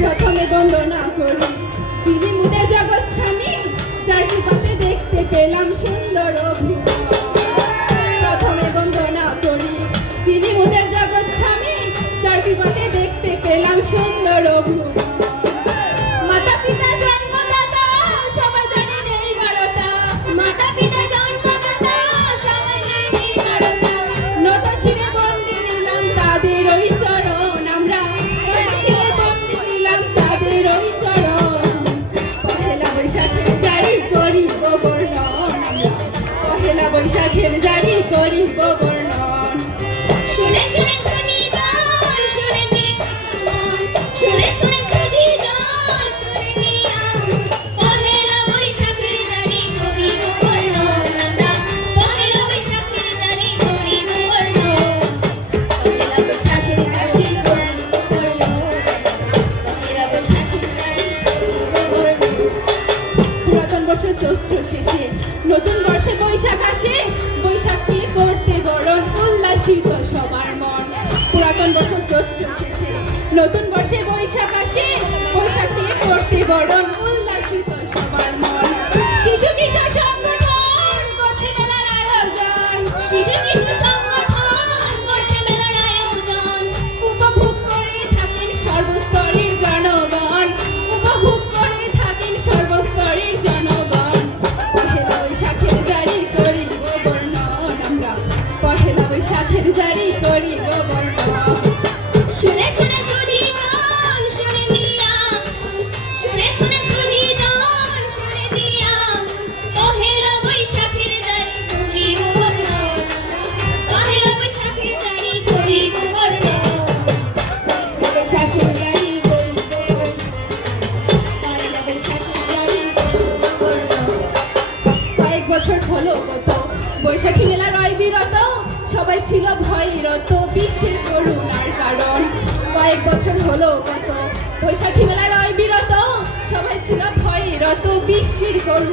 প্রথমে বন্দনা করি। যিনি মুদের জগৎ স্বামী যার দেখতে পেলাম সুন্দর অভিনয়। প্রথমে বন্দনা করি। যিনি মুদের জগৎ স্বামী যার দেখতে পেলাম সুন্দর can I can I can নতুন বছর চৈত্র শেষে। নতুন বর্ষে বৈশাখ আসে বৈশাখ নিয়ে করতে বরণ উল্লাসিত সবার মন। শিশু কিশোর হলো কত? বৈশাখী মেলার ওই বিরত। সবাই ছিল ভয়ে রত বিশ্বের গরু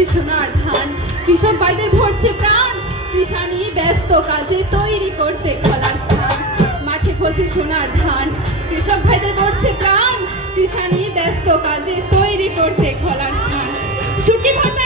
ফলছে সোনার ধান। কৃষক ভাইদের ভরছে প্রাণ। কৃষানি ব্যস্ত কাজে তৈরি করতে খোলার স্থান। মাঠে ফলছে সোনার ধান। কৃষক ভাইদের ভরছে প্রাণ। কৃষানি ব্যস্ত কাজে তৈরি করতে খোলার স্থান। সুটি ভাটা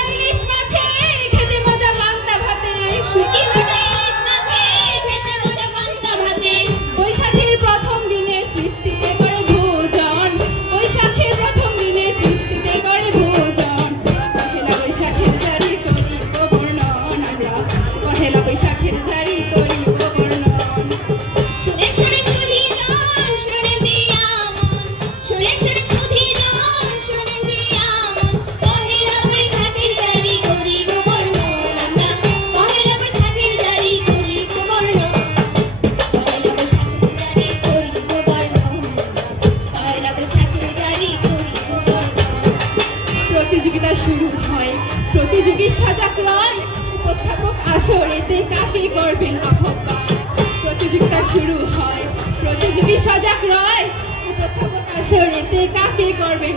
হয়। প্রতিযোগী সজাগ রয়। উপস্থাপনা শরীরে কাকে করবেন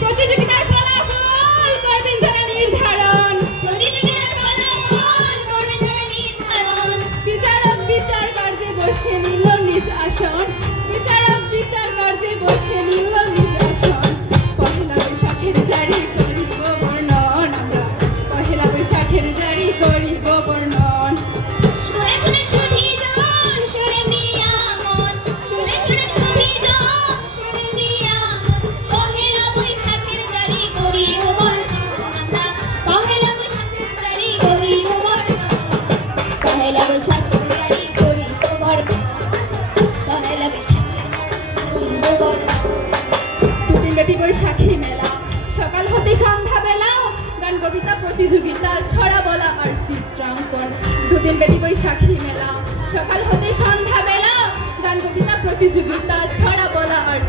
প্রতিযোগিতার ফলাফল করবেন যারা নির্ধারণ। প্রতিযোগিতার ফলাফল বিচারক বিচার কার্যে বসে নিল নিজ আসন। বিচারক বিচার কার্যে বসে নিল নিজ আসন। পহেলা বৈশাখের জারি দুটিঙ্গাটি বৈশাখী মেলা। সকাল হতে সন্ধ্যা বেলা গান, কবিতা, প্রতিযোগিতা, ছড়া বলা আর চিত্রাঙ্কন। দুদিন ব্যাপী বৈশাখী মেলা। সকাল হতে সন্ধ্যা বেলা গান, কবিতা, প্রতিযোগিতা, ছড়া বলা আর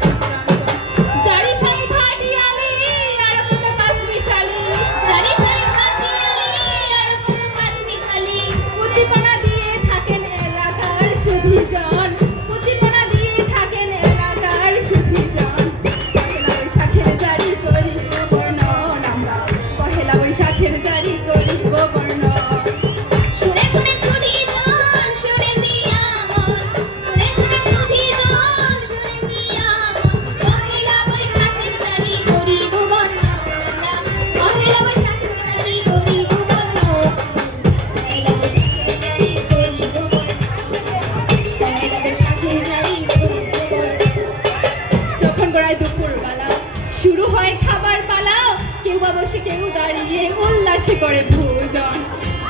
আসে করে ভোজন।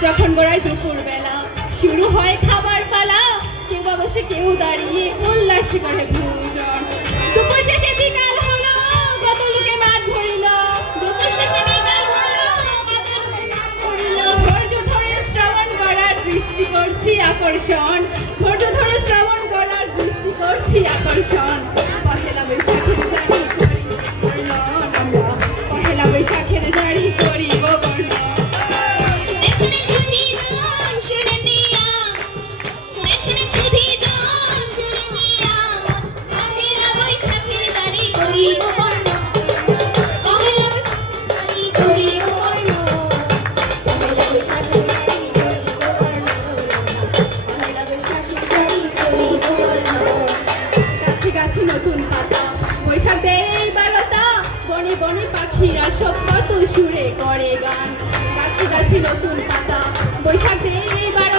যখন গোড়ায় দুপুরবেলা, শুরু হয় খাবার পালা। কেউ বা বসে কেউ দাঁড়িয়ে উল্লাসে করে ভোজন। দুপুর শেষে বিকাল হলো কত লোকে মাঠ ভরিল। দুপুর শেষে ধৈর্য ধরে শ্রবণ করার দৃষ্টি করছি আকর্ষণ। ধৈর্য ধরে শ্রবণ করার দৃষ্টি করছি আকর্ষণ। পহেলা বৈশাখের জানি পহেলা বৈশাখের গাছে নতুন পাতা। বৈশাখ দেয় এই লতা বনে বনে পাখিরা সব কত সুরে করে গান। গাছে গাছে নতুন পাতা, বৈশাখ দেয় এইবার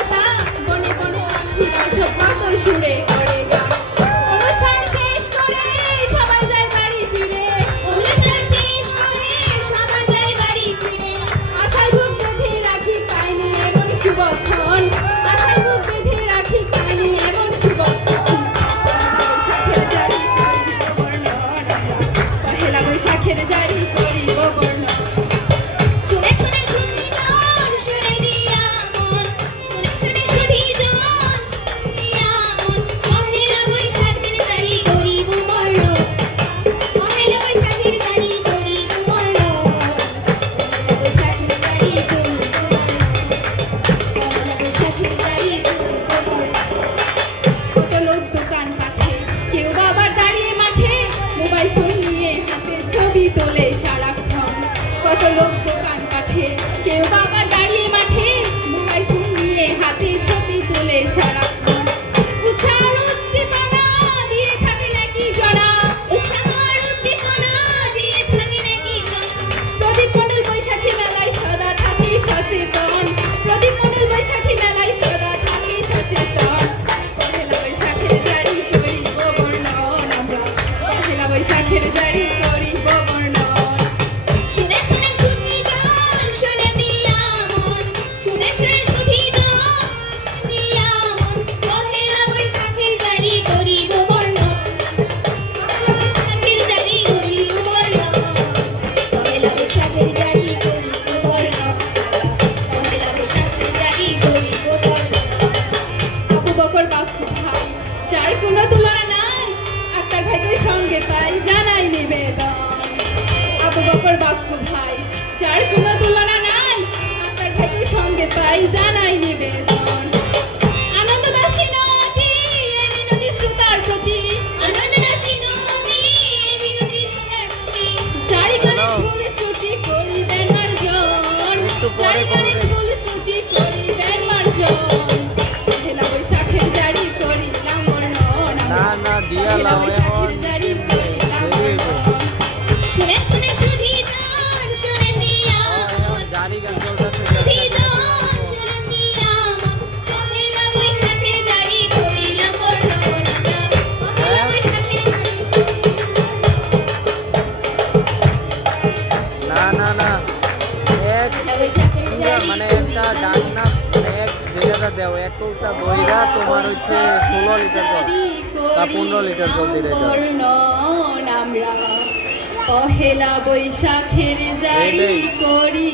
বনে বনে পাখিরা সব কত সুরে তাই জানাই নিবেদন। আনন্দ দাসী নদী মিনতি শ্রোতার প্রতি। আনন্দ দাসী নদী মিনতি শ্রোতার প্রতি। চারি গানে ঢোল চুটি করি দেন মার্জন চারি গানে ঢোল চুটি করি দেন মার্জন। ভেলা বৈশাখের জারি করিলাম বর্ণনা না না দিয়া লাভ এখন শুনেছো? দেও একটা দইরা তোমার হচ্ছে ষোলো লিটার জল বা পনেরো লিটার জল দিলে আমরা পহেলা বৈশাখের জারি করি